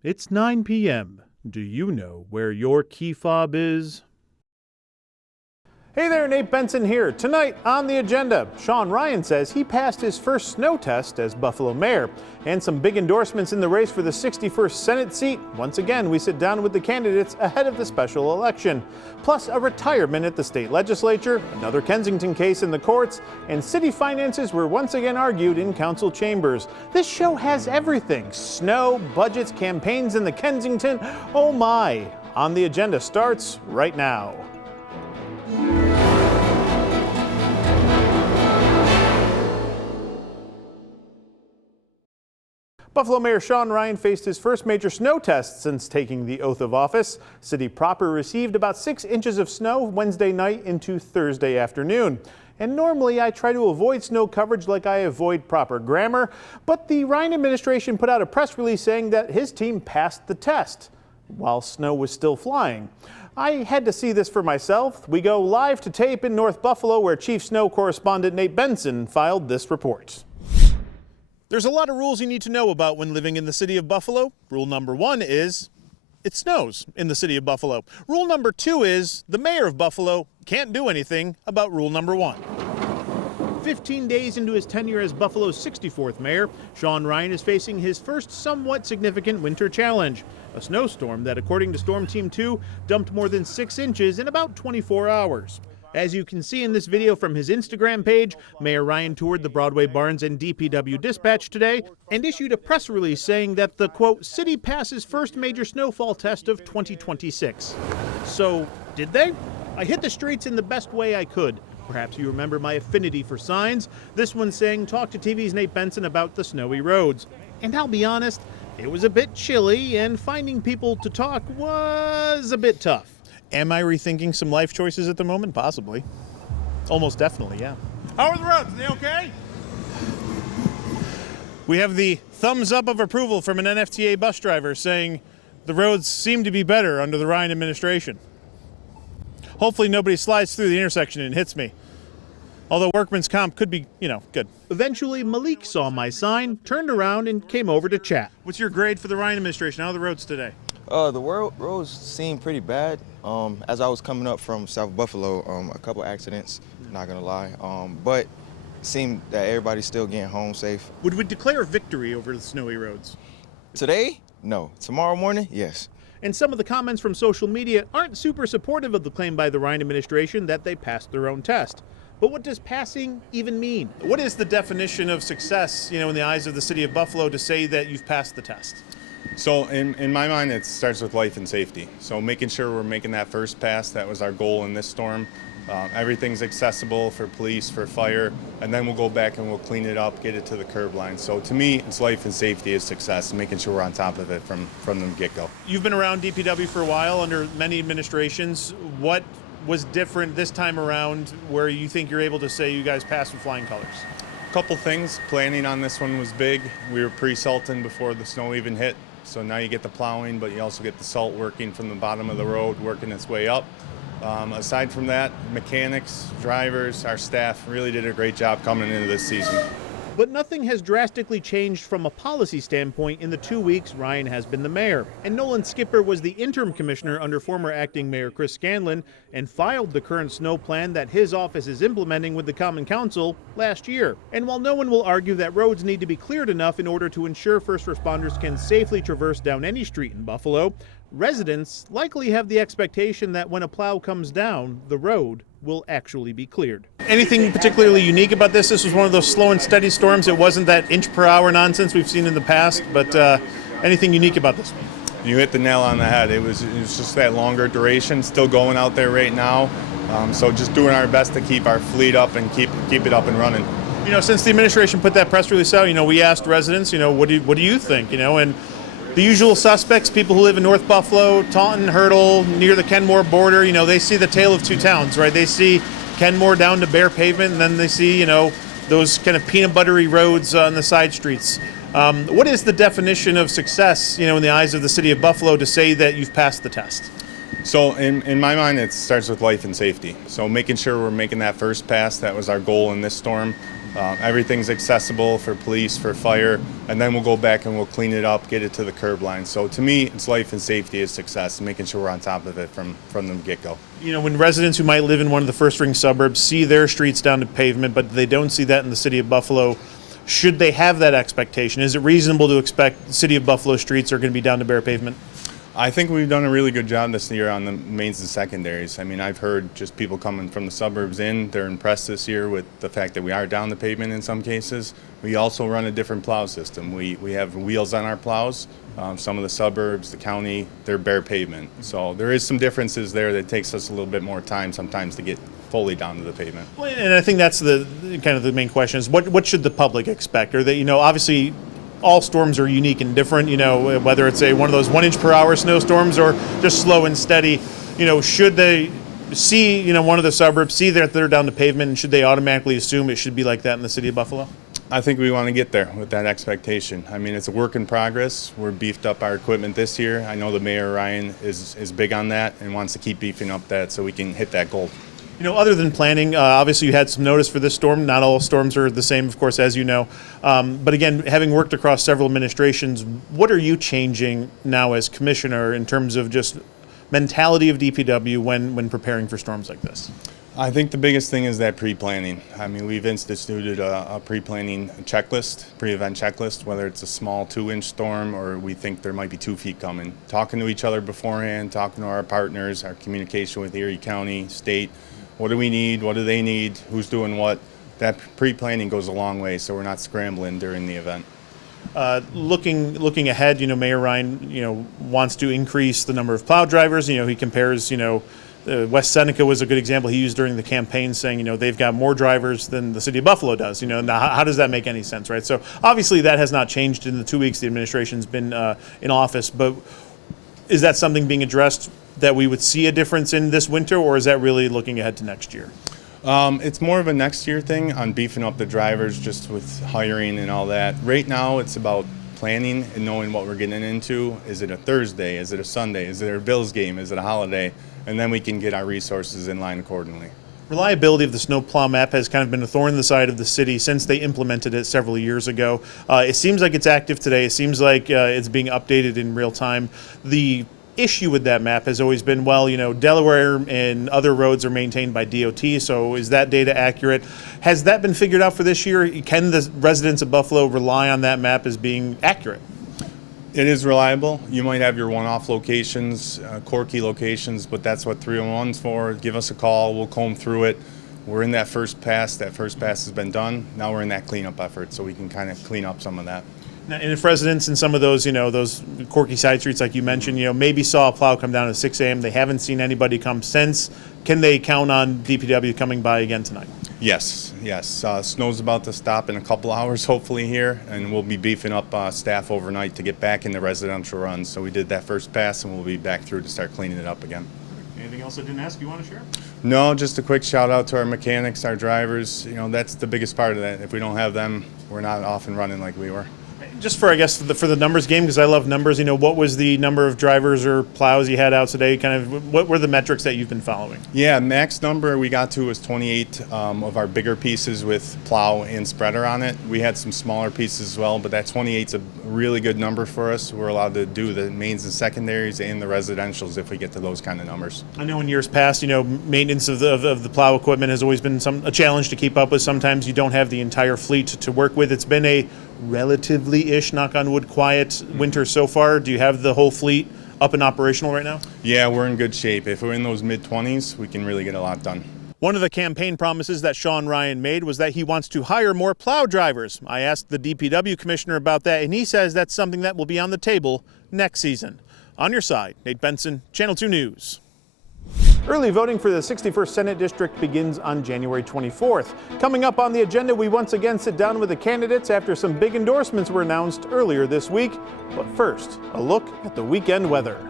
It's 9 p.m. Do you know where your key fob is? Hey there, Nate Benson here. Tonight on the agenda, Sean Ryan says he passed his first snow test as Buffalo mayor, and some big endorsements in the race for the 61st Senate seat. Once again, we sit down with the candidates ahead of the special election. Plus, a retirement at the state legislature, another Kensington case in the courts, and city finances were once again argued in council chambers. This show has everything: snow, budgets, campaigns in the Kensington. Oh my! On the agenda starts right now. Buffalo Mayor Sean Ryan faced his first major snow test since taking the oath of office. City proper received about 6 inches of snow Wednesday night into Thursday afternoon. And normally I try to avoid snow coverage like I avoid proper grammar, but the Ryan administration put out a press release saying that his team passed the test while snow was still flying. I had to see this for myself. We go live to tape in North Buffalo, where Chief Snow Correspondent Nate Benson filed this report. There's a lot of rules you need to know about when living in the city of Buffalo. Rule number 1 is it snows in the city of Buffalo. Rule number 2 is the mayor of Buffalo can't do anything about rule number 1. 15 days into his tenure as Buffalo's 64th mayor, Sean Ryan is facing his first somewhat significant winter challenge, a snowstorm that, according to Storm Team 2, dumped more than 6 inches in about 24 hours. As you can see in this video from his Instagram page, Mayor Ryan toured the Broadway Barns and DPW dispatch today and issued a press release saying that the, quote, city passes first major snowfall test of 2026. So, did they? I hit the streets in the best way I could. Perhaps you remember my affinity for signs. This one saying, "Talk to TV's Nate Benson about the snowy roads." And I'll be honest, it was a bit chilly, and finding people to talk was a bit tough. Am I rethinking some life choices at the moment? Possibly. Almost definitely, yeah. How are the roads? Are they okay? We have the thumbs up of approval from an NFTA bus driver saying the roads seem to be better under the Ryan administration. Hopefully nobody slides through the intersection and hits me. Although workman's comp could be, good. Eventually, Malik saw my sign, turned around, and came over to chat. What's your grade for the Ryan administration? How are the roads today? The roads seem pretty bad. As I was coming up from South Buffalo, a couple accidents, not gonna lie. But it seemed that everybody's still getting home safe. Would we declare victory over the snowy roads? Today? No. Tomorrow morning? Yes. And some of the comments from social media aren't super supportive of the claim by the Ryan administration that they passed their own test. But what does passing even mean? What is the definition of success, in the eyes of the city of Buffalo to say that you've passed the test? So in my mind, it starts with life and safety. So making sure we're making that first pass, that was our goal in this storm. Everything's accessible for police, for fire, and then we'll go back and we'll clean it up, get it to the curb line. So to me, it's life and safety is success, making sure we're on top of it from the get-go. You've been around DPW for a while under many administrations. What was different this time around where you think you're able to say you guys passed with flying colors? Couple things. Planning on this one was big. We were pre-salting before the snow even hit. So now you get the plowing, but you also get the salt working from the bottom of the road, working its way up. Aside from that, mechanics, drivers, our staff really did a great job coming into this season. But nothing has drastically changed from a policy standpoint in the 2 weeks Ryan has been the mayor. And Nolan Skipper was the interim commissioner under former acting mayor Chris Scanlon and filed the current snow plan that his office is implementing with the Common Council last year. And while no one will argue that roads need to be cleared enough in order to ensure first responders can safely traverse down any street in Buffalo, residents likely have the expectation that when a plow comes down, the road will actually be cleared. Anything particularly unique about this? This was one of those slow and steady storms. It wasn't that inch per hour nonsense we've seen in the past, but anything unique about this one? You hit the nail on the head. It was just that longer duration, still going out there right now. So just doing our best to keep our fleet up and keep it up and running. Since the administration put that press release out, we asked residents, what do you think, and the usual suspects, people who live in North Buffalo, Taunton, Hurdle, near the Kenmore border, they see the tale of two towns, right? They see Kenmore down to bare pavement, and then they see, those kind of peanut buttery roads on the side streets. What is the definition of success, in the eyes of the city of Buffalo to say that you've passed the test? So in my mind, it starts with life and safety. So making sure we're making that first pass, that was our goal in this storm. Everything's accessible for police, for fire, and then we'll go back and we'll clean it up, get it to the curb line. So to me, it's life and safety is success, making sure we're on top of it from the get-go. You know, when residents who might live in one of the first-ring suburbs see their streets down to pavement, but they don't see that in the city of Buffalo, should they have that expectation? Is it reasonable to expect the city of Buffalo streets are going to be down to bare pavement? I think we've done a really good job this year on the mains and secondaries. I mean, I've heard just people coming from the suburbs in, they're impressed this year with the fact that we are down the pavement in some cases. We also run a different plow system. We have wheels on our plows. Some of the suburbs, the county, they're bare pavement. So there is some differences there that takes us a little bit more time sometimes to get fully down to the pavement. Well, and I think that's the kind of the main question is what should the public expect? Or that, you know, obviously all storms are unique and different, you know, whether it's one of those 1 inch per hour snowstorms or just slow and steady, you know, should they see, you know, one of the suburbs, see that they're down to pavement, and should they automatically assume it should be like that in the city of Buffalo? I think we want to get there with that expectation. I mean, it's a work in progress. We're beefed up our equipment this year. I know the Mayor, Ryan, is big on that and wants to keep beefing up that so we can hit that goal. You know, other than planning, obviously you had some notice for this storm. Not all storms are the same, of course, as you know. But again, having worked across several administrations, what are you changing now as commissioner in terms of just mentality of DPW when preparing for storms like this? I think the biggest thing is that pre-planning. I mean, we've instituted a pre-planning checklist, pre-event checklist, whether it's a small 2-inch storm or we think there might be 2 feet coming. Talking to each other beforehand, talking to our partners, our communication with Erie County, state. What do we need? What do they need? Who's doing what? That pre-planning goes a long way, so we're not scrambling during the event. Looking ahead, you know, Mayor Ryan, you know, wants to increase the number of plow drivers. You know, he compares, you know, West Seneca was a good example he used during the campaign, saying, you know, they've got more drivers than the city of Buffalo does. You know, now how does that make any sense, right? So obviously that has not changed in the 2 weeks the administration's been in office, but is that something being addressed that we would see a difference in this winter, or is that really looking ahead to next year? It's more of a next year thing on beefing up the drivers just with hiring and all that. Right now it's about planning and knowing what we're getting into. Is it a Thursday? Is it a Sunday? Is it a Bills game? Is it a holiday? And then we can get our resources in line accordingly. Reliability of the snowplow map has kind of been a thorn in the side of the city since they implemented it several years ago. It seems like it's active today. It seems like it's being updated in real time. The issue with that map has always been, well, you know, Delaware and other roads are maintained by DOT, so is that data accurate? Has that been figured out for this year? Can the residents of Buffalo rely on that map as being accurate? It is reliable. You might have your one-off locations, quirky locations, but that's what 301's for. Give us a call. We'll comb through it. We're in that first pass. That first pass has been done. Now we're in that cleanup effort, so we can kind of clean up some of that. Now, and if residents in some of those, you know, those quirky side streets like you mentioned, you know, maybe saw a plow come down at 6 a.m., they haven't seen anybody come since, can they count on DPW coming by again tonight? Yes. Snow's about to stop in a couple hours, hopefully here, and we'll be beefing up staff overnight to get back in the residential runs. So we did that first pass, and we'll be back through to start cleaning it up again. Anything else I didn't ask you want to share? No, just a quick shout out to our mechanics, our drivers. You know, that's the biggest part of that. If we don't have them, we're not off and running like we were. Just for, I guess, for the numbers game, because I love numbers, you know, what was the number of drivers or plows you had out today? Kind of, what were the metrics that you've been following? Yeah, max number we got to was 28 of our bigger pieces with plow and spreader on it. We had some smaller pieces as well, but that 28's a really good number for us. We're allowed to do the mains and secondaries and the residentials if we get to those kind of numbers. I know in years past, you know, maintenance of the plow equipment has always been a challenge to keep up with. Sometimes you don't have the entire fleet to work with. It's been a relatively-ish, knock on wood, quiet winter so far. Do you have the whole fleet up and operational right now? Yeah, we're in good shape. If we're in those mid-20s, we can really get a lot done. One of the campaign promises that Sean Ryan made was that he wants to hire more plow drivers. I asked the DPW commissioner about that, and he says that's something that will be on the table next season. On your side, Nate Benson, Channel 2 News. Early voting for the 61st Senate District begins on January 24th. Coming up on the agenda, we once again sit down with the candidates after some big endorsements were announced earlier this week. But first, a look at the weekend weather.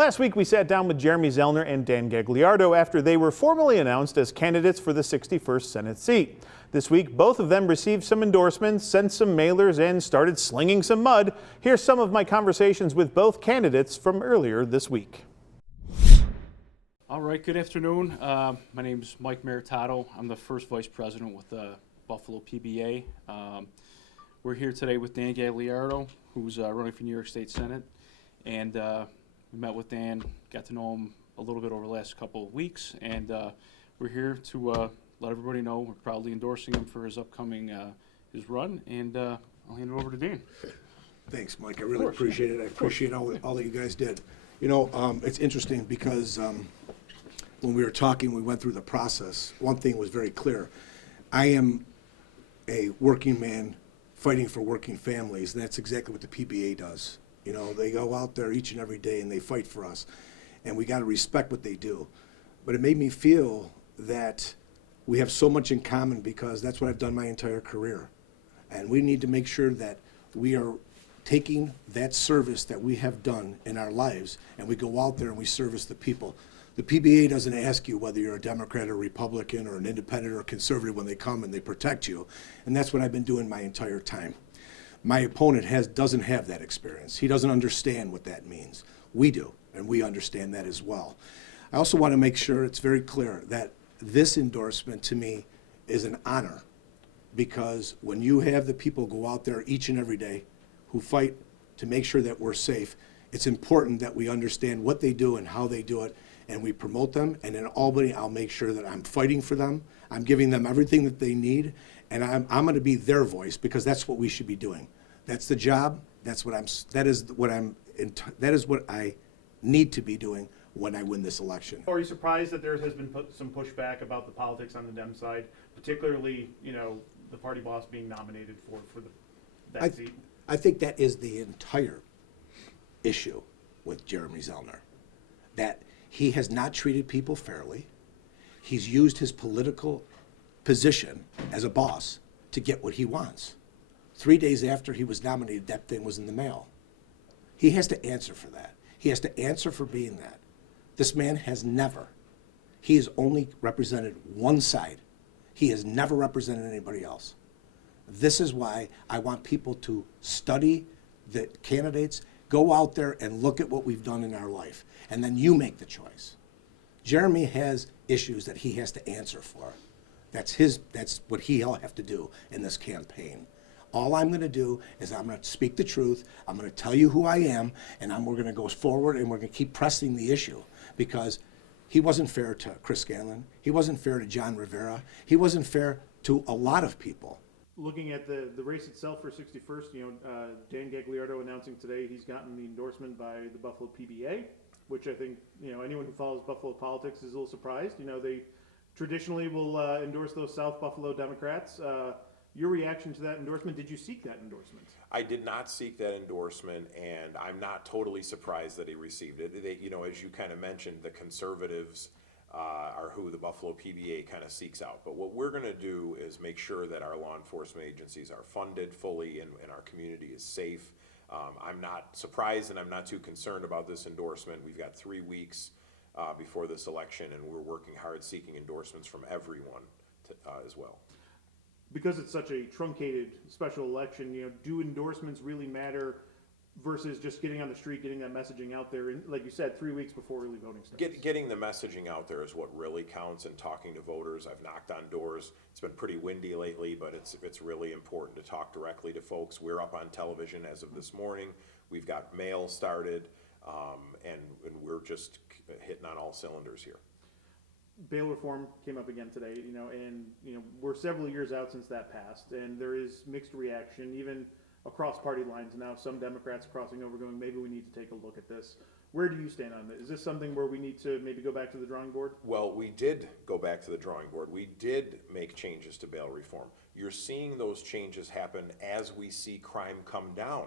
Last week, we sat down with Jeremy Zellner and Dan Gagliardo after they were formally announced as candidates for the 61st Senate seat. This week, both of them received some endorsements, sent some mailers, and started slinging some mud. Here's some of my conversations with both candidates from earlier this week. All right, good afternoon. My name is Mike Maritato. I'm the first vice president with the Buffalo PBA. We're here today with Dan Gagliardo, who's running for New York State Senate. And we met with Dan, got to know him a little bit over the last couple of weeks. And we're here to let everybody know we're proudly endorsing him for his upcoming his run. And I'll hand it over to Dan. Thanks, Mike. I really appreciate it. I appreciate all that you guys did. You know, it's interesting because when we were talking, we went through the process. One thing was very clear. I am a working man fighting for working families, and that's exactly what the PBA does. You know, they go out there each and every day and they fight for us, and we got to respect what they do. But it made me feel that we have so much in common because that's what I've done my entire career. And we need to make sure that we are taking that service that we have done in our lives and we go out there and we service the people. The PBA doesn't ask you whether you're a Democrat or Republican or an independent or conservative when they come, and they protect you. And that's what I've been doing my entire time. My opponent doesn't have that experience. He doesn't understand what that means. We do, and we understand that as well. I also want to make sure it's very clear that this endorsement to me is an honor, because when you have the people go out there each and every day who fight to make sure that we're safe, it's important that we understand what they do and how they do it, and we promote them. And in Albany, I'll make sure that I'm fighting for them. I'm giving them everything that they need, and I'm going to be their voice, because that's what we should be doing. That's the job. That is what I need to be doing when I win this election. Are you surprised that there has been some pushback about the politics on the Dem side, particularly, you know, the party boss being nominated for that seat? I think that is the entire issue with Jeremy Zellner, that he has not treated people fairly. He's used his political position as a boss to get what he wants. 3 days after he was nominated, that thing was in the mail. He has to answer for that. He has to answer for being that. This man has never. He has only represented one side. He has never represented anybody else. This is why I want people to study the candidates, go out there and look at what we've done in our life, and then you make the choice. Jeremy has issues that he has to answer for. That's what he'll have to do in this campaign. All I'm going to do is I'm going to speak the truth. I'm going to tell you who I am, and we're going to go forward, and we're going to keep pressing the issue, because he wasn't fair to Chris Scanlon. He wasn't fair to John Rivera. He wasn't fair to a lot of people. Looking at the race itself for 61st, you know, Dan Gagliardo announcing today he's gotten the endorsement by the Buffalo PBA, which I think, you know, anyone who follows Buffalo politics is a little surprised. You know, they traditionally will endorse those South Buffalo Democrats. Your reaction to that endorsement, did you seek that endorsement? I did not seek that endorsement, and I'm not totally surprised that he received it. They, you know, as you kind of mentioned, the conservatives are who the Buffalo PBA kind of seeks out. But what we're going to do is make sure that our law enforcement agencies are funded fully and our community is safe. I'm not surprised, and I'm not too concerned about this endorsement. We've got 3 weeks before this election, and we're working hard seeking endorsements from everyone as well. Because it's such a truncated special election, you know, do endorsements really matter versus just getting on the street, getting that messaging out there, and like you said, 3 weeks before early voting starts? Getting the messaging out there is what really counts, and talking to voters. I've knocked on doors. It's been pretty windy lately, but it's really important to talk directly to folks. We're up on television as of this morning. We've got mail started, and we're just hitting on all cylinders here. Bail reform came up again today, you know, and you know we're several years out since that passed, and there is mixed reaction, even across party lines now. Some Democrats crossing over, going, maybe we need to take a look at this. Where do you stand on this? Is this something where we need to maybe go back to the drawing board? Well, we did go back to the drawing board. We did make changes to bail reform. You're seeing those changes happen as we see crime come down.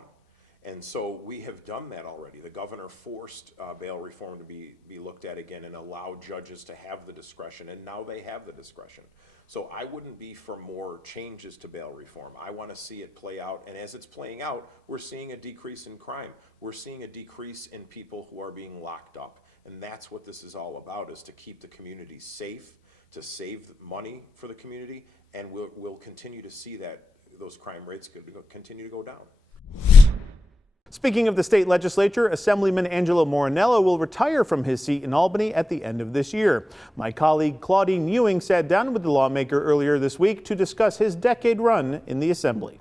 And so we have done that already. The governor forced bail reform to be looked at again and allowed judges to have the discretion, and now they have the discretion. So I wouldn't be for more changes to bail reform. I want to see it play out, and as it's playing out, we're seeing a decrease in crime. we're seeing a decrease in people who are being locked up. And that's what this is all about, is to keep the community safe, to save money for the community, and we'll continue to see that those crime rates could continue to go down. Speaking of the state legislature, Assemblyman Angelo Morinello will retire from his seat in Albany at the end of this year. My colleague Claudine Ewing sat down with the lawmaker earlier this week to discuss his decade run in the Assembly.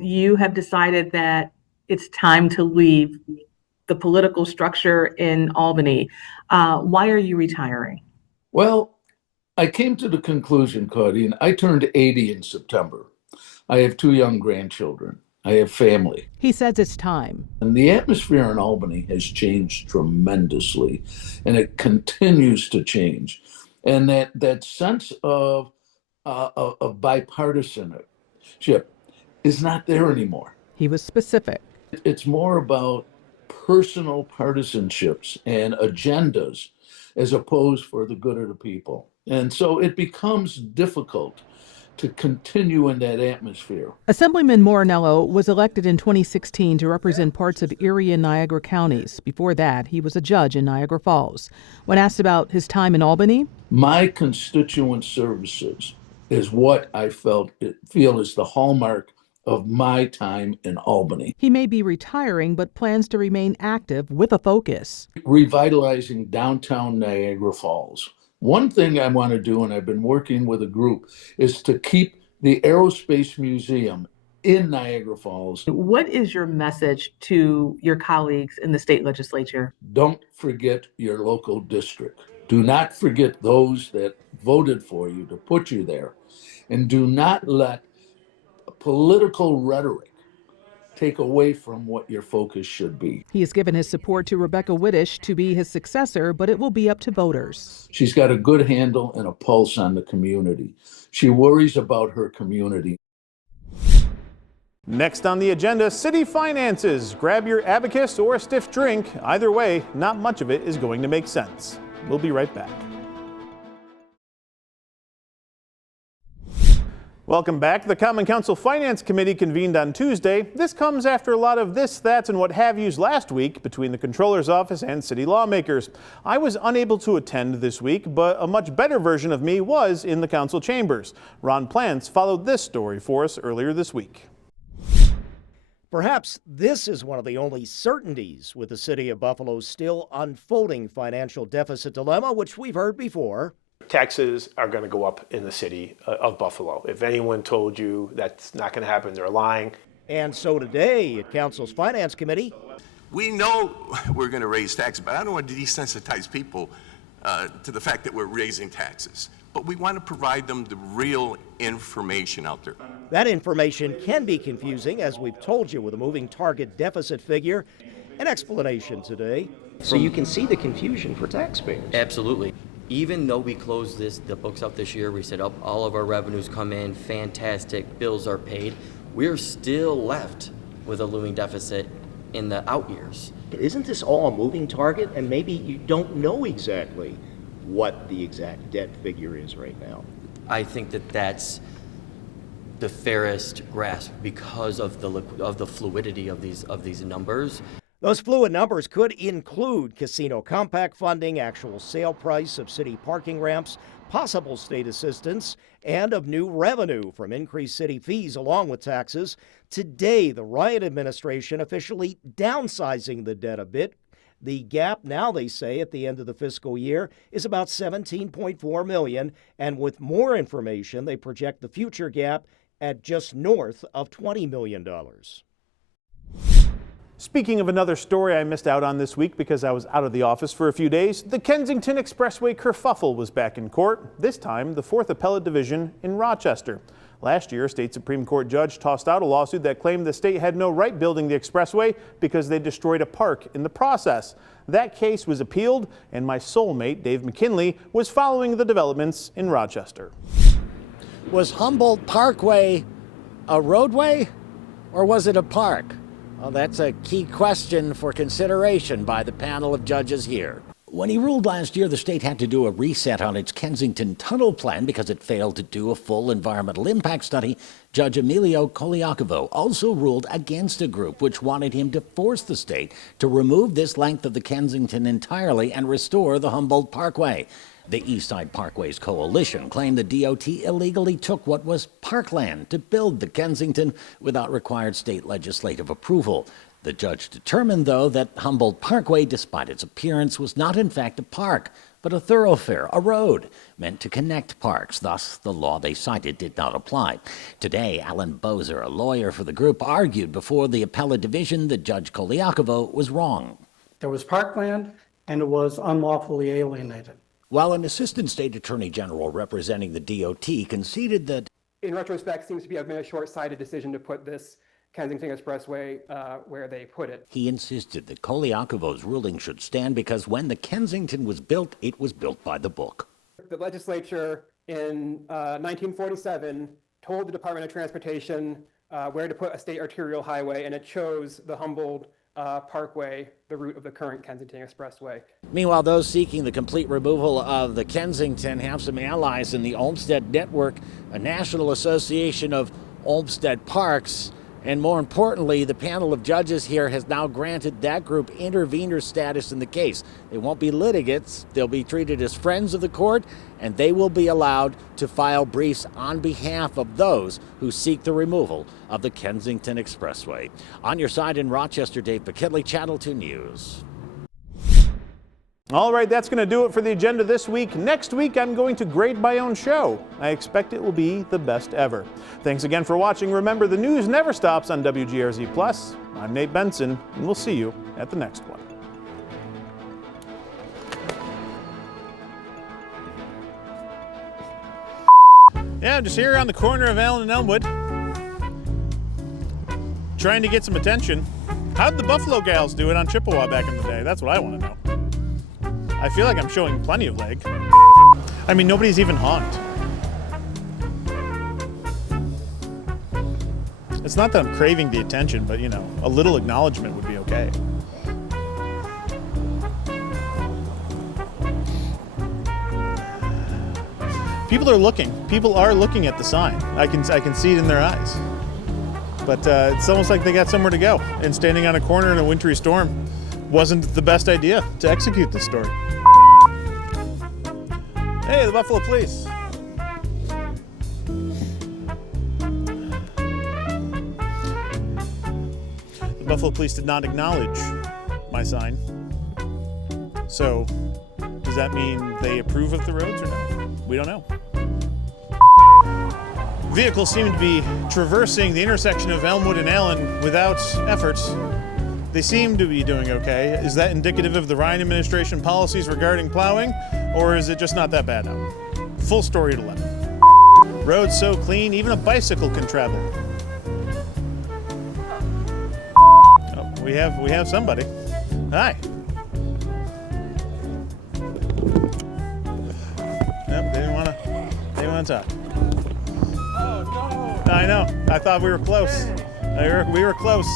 You have decided that it's time to leave the political structure in Albany. Why are you retiring? Well, I came to the conclusion, Claudine, I turned 80 in September. I have 2 young grandchildren. I have family. He says it's time. And the atmosphere in Albany has changed tremendously, and it continues to change. And that sense of bipartisanship is not there anymore. He was specific. It's more about personal partisanships and agendas as opposed for the good of the people. And so it becomes difficult to continue in that atmosphere. Assemblyman Morinello was elected in 2016 to represent parts of Erie and Niagara counties. Before that, he was a judge in Niagara Falls. When asked about his time in Albany, my constituent services is what I feel is the hallmark of my time in Albany. He may be retiring, but plans to remain active with a focus. Revitalizing downtown Niagara Falls. One thing I want to do, and I've been working with a group, is to keep the Aerospace Museum in Niagara Falls. What is your message to your colleagues in the state legislature? Don't forget your local district. Do not forget those that voted for you to put you there. And do not let political rhetoric take away from what your focus should be. He has given his support to Rebecca Whittish to be his successor, but it will be up to voters. She's got a good handle and a pulse on the community. She worries about her community. Next on the agenda, city finances. Grab your abacus or a stiff drink. Either way, not much of it is going to make sense. We'll be right back. Welcome back. The Common Council Finance Committee convened on Tuesday. This comes after a lot of this, that's, and what have yous last week between the Comptroller's Office and city lawmakers. I was unable to attend this week, but a much better version of me was in the council chambers. Ron Plants followed this story for us earlier this week. Perhaps this is one of the only certainties with the city of Buffalo's still unfolding financial deficit dilemma, which we've heard before. Taxes are going to go up in the city of Buffalo. If anyone told you that's not going to happen, they're lying. And so today at Council's Finance Committee, we know we're going to raise taxes, but I don't want to desensitize people to the fact that we're raising taxes. But we want to provide them the real information out there. That information can be confusing, as we've told you, with a moving target deficit figure. An explanation today. So you can see the confusion for taxpayers. Absolutely. Even though we closed the books out this year, we said all of our revenues come in, fantastic, bills are paid, we're still left with a looming deficit in the out years. Isn't this all a moving target? And maybe you don't know exactly what the exact debt figure is right now. I think that's the fairest grasp because of the fluidity of these numbers. Those fluid numbers could include casino compact funding, actual sale price of city parking ramps, possible state assistance, and of new revenue from increased city fees along with taxes. Today, the Ryan administration officially downsizing the debt a bit. The gap now, they say, at the end of the fiscal year is about $17.4 million, and with more information, they project the future gap at just north of $20 million. Speaking of another story I missed out on this week because I was out of the office for a few days, the Kensington Expressway kerfuffle was back in court, this time the 4th Appellate Division in Rochester. Last year, a state Supreme Court judge tossed out a lawsuit that claimed the state had no right building the expressway because they destroyed a park in the process. That case was appealed, and my soulmate, Dave McKinley, was following the developments in Rochester. Was Humboldt Parkway a roadway or was it a park? Well, that's a key question for consideration by the panel of judges here. When he ruled last year the state had to do a reset on its Kensington tunnel plan because it failed to do a full environmental impact study, Judge Emilio Koliakovo also ruled against a group which wanted him to force the state to remove this length of the Kensington entirely and restore the Humboldt Parkway. The East Side Parkways Coalition claimed the DOT illegally took what was parkland to build the Kensington without required state legislative approval. The judge determined, though, that Humboldt Parkway, despite its appearance, was not in fact a park, but a thoroughfare, a road, meant to connect parks. Thus, the law they cited did not apply. Today, Alan Bozer, a lawyer for the group, argued before the appellate division that Judge Koliakovo was wrong. There was parkland, and it was unlawfully alienated. While an assistant state attorney general representing the DOT conceded that, in retrospect, seems to be a short-sighted decision to put this Kensington Expressway where they put it. He insisted that Koliakovo's ruling should stand because when the Kensington was built, it was built by the book. The legislature in 1947 told the Department of Transportation where to put a state arterial highway, and it chose the Humboldt Parkway, the route of the current Kensington Expressway. Meanwhile, those seeking the complete removal of the Kensington have some allies in the Olmsted Network, a national association of Olmsted Parks. And more importantly, the panel of judges here has now granted that group intervener status in the case. They won't be litigants. They'll be treated as friends of the court, and they will be allowed to file briefs on behalf of those who seek the removal of the Kensington Expressway. On your side in Rochester, Dave McKinley, Channel 2 News. All right, that's going to do it for the agenda this week. Next week, I'm going to grade my own show. I expect it will be the best ever. Thanks again for watching. Remember, the news never stops on WGRZ+. I'm Nate Benson, and we'll see you at the next one. Yeah, I'm just here on the corner of Allen and Elmwood, trying to get some attention. How'd the Buffalo Gals do it on Chippewa back in the day? That's what I want to know. I feel like I'm showing plenty of leg. I mean, nobody's even honked. It's not that I'm craving the attention, but you know, a little acknowledgement would be okay. People are looking. People are looking at the sign. I can see it in their eyes. But it's almost like they got somewhere to go. And standing on a corner in a wintry storm wasn't the best idea to execute this story. Hey, the Buffalo Police. The Buffalo Police did not acknowledge my sign. So, does that mean they approve of the roads or no? We don't know. Vehicles seem to be traversing the intersection of Elmwood and Allen without effort. They seem to be doing okay. Is that indicative of the Ryan administration policies regarding plowing, or is it just not that bad now? Full story at 11. Roads so clean, even a bicycle can travel. Oh, we have somebody. Hi. Yep, they didn't want to talk. Oh no! I know. I thought we were close. We were close.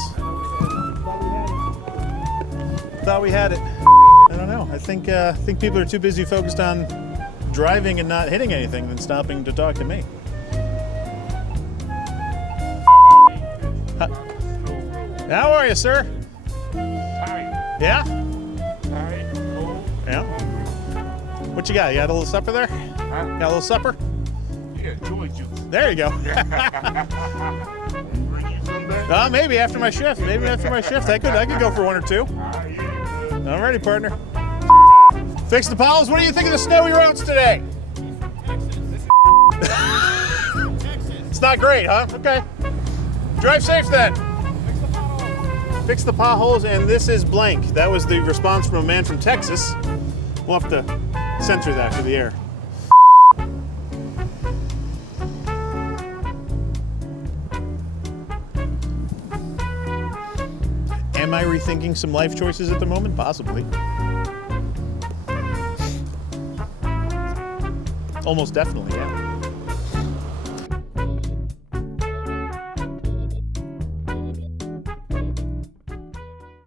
Thought we had it. I don't know. I think people are too busy focused on driving and not hitting anything than stopping to talk to me. How are you, sir? Hi. Yeah? Hi. Yeah? What you got? You got a little supper there? Huh? Got a little supper? Yeah, joy juice. There you go. Bring you some back? Maybe after my shift. Maybe after my shift. I could go for one or two. Alrighty, partner. Fix the potholes. What do you think of the snowy roads today? It's not great, huh? Okay. Drive safe then. Fix the potholes, and this is blank. That was the response from a man from Texas. We'll have to censor that for the air. Am I rethinking some life choices at the moment? Possibly. Almost definitely, yeah.